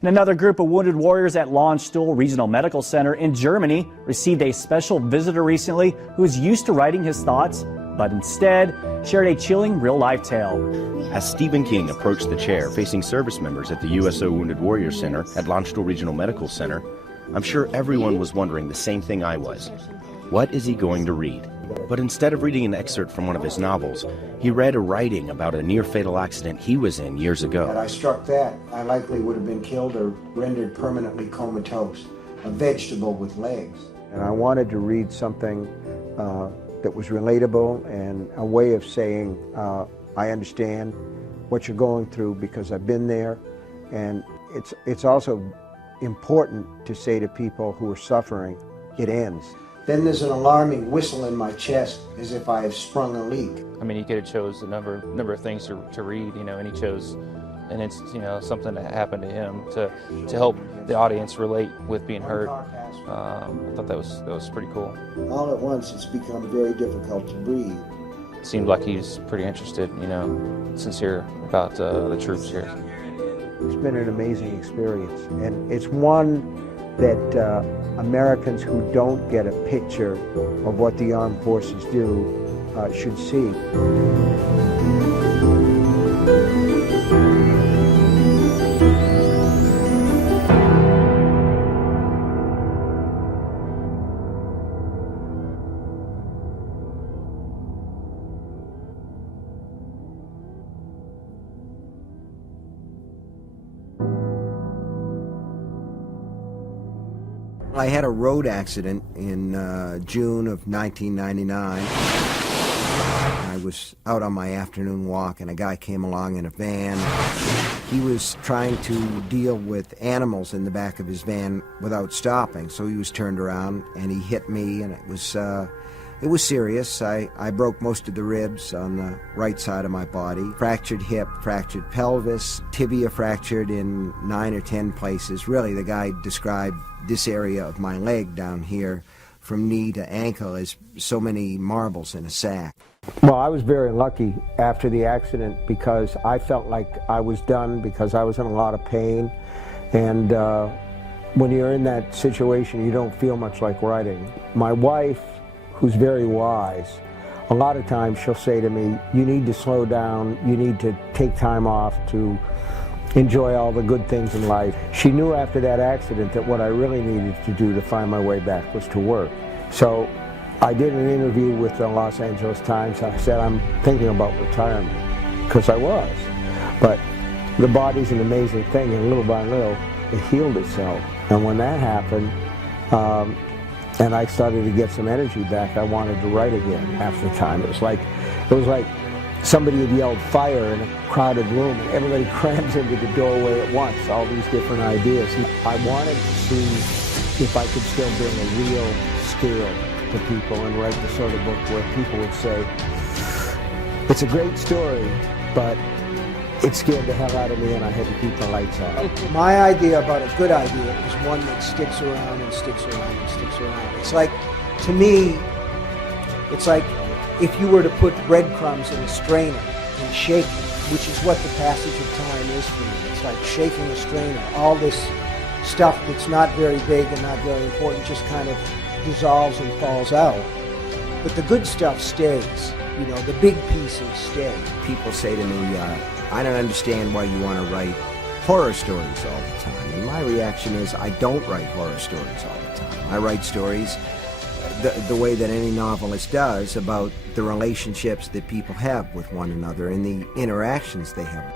And another group of wounded warriors at Landstuhl Regional Medical Center in Germany received a special visitor recently who is used to writing his thoughts, but instead shared a chilling real-life tale. As Stephen King approached the chair facing service members at the USO Wounded Warrior Center at Landstuhl Regional Medical Center, I'm sure everyone was wondering the same thing I was. What is he going to read? But instead of reading an excerpt from one of his novels, he read a writing about a near-fatal accident he was in years ago. Had I struck that, I likely would have been killed or rendered permanently comatose, a vegetable with legs. And I wanted to read something that was relatable and a way of saying, I understand what you're going through because I've been there. And it's also important to say to people who are suffering, it ends. Then there's an alarming whistle in my chest, as if I have sprung a leak. I mean, he could have chose a number of things to read, and he chose, and it's something that happened to him to help the audience relate with being hurt. I thought that was pretty cool. All at once, it's become very difficult to breathe. It seemed like he's pretty interested, sincere about the troops here. It's been an amazing experience, and it's one that Americans who don't get a picture of what the armed forces do should see. I had a road accident in June of 1999. I was out on my afternoon walk and a guy came along in a van. He was trying to deal with animals in the back of his van without stopping, so he was turned around and he hit me, and it was serious. I broke most of the ribs on the right side of my body. Fractured hip, fractured pelvis, tibia fractured in 9 or 10 places. Really, the guy described this area of my leg down here from knee to ankle as so many marbles in a sack. Well, I was very lucky after the accident because I felt like I was done because I was in a lot of pain. And when you're in that situation, you don't feel much like writing. My wife, who's very wise, a lot of times she'll say to me, you need to slow down, you need to take time off to enjoy all the good things in life. She knew after that accident that what I really needed to do to find my way back was to work. So I did an interview with the Los Angeles Times. I said, I'm thinking about retirement, because I was. But the body's an amazing thing, and little by little, it healed itself. And when that happened, and I started to get some energy back, I wanted to write again half the time. It was like somebody had yelled fire in a crowded room and everybody crams into the doorway at once, all these different ideas. And I wanted to see if I could still bring a real scale to people and write the sort of book where people would say, it's a great story, but it scared the hell out of me and I had to keep the lights on. My idea about a good idea is one that sticks around and sticks around and sticks around. It's like, to me, it's like if you were to put breadcrumbs in a strainer and shake it, which is what the passage of time is for me. It's like shaking a strainer. All this stuff that's not very big and not very important just kind of dissolves and falls out. But the good stuff stays. The big pieces stay. People say to me, I don't understand why you want to write horror stories all the time. And my reaction is, I don't write horror stories all the time. I write stories the way that any novelist does about the relationships that people have with one another and the interactions they have.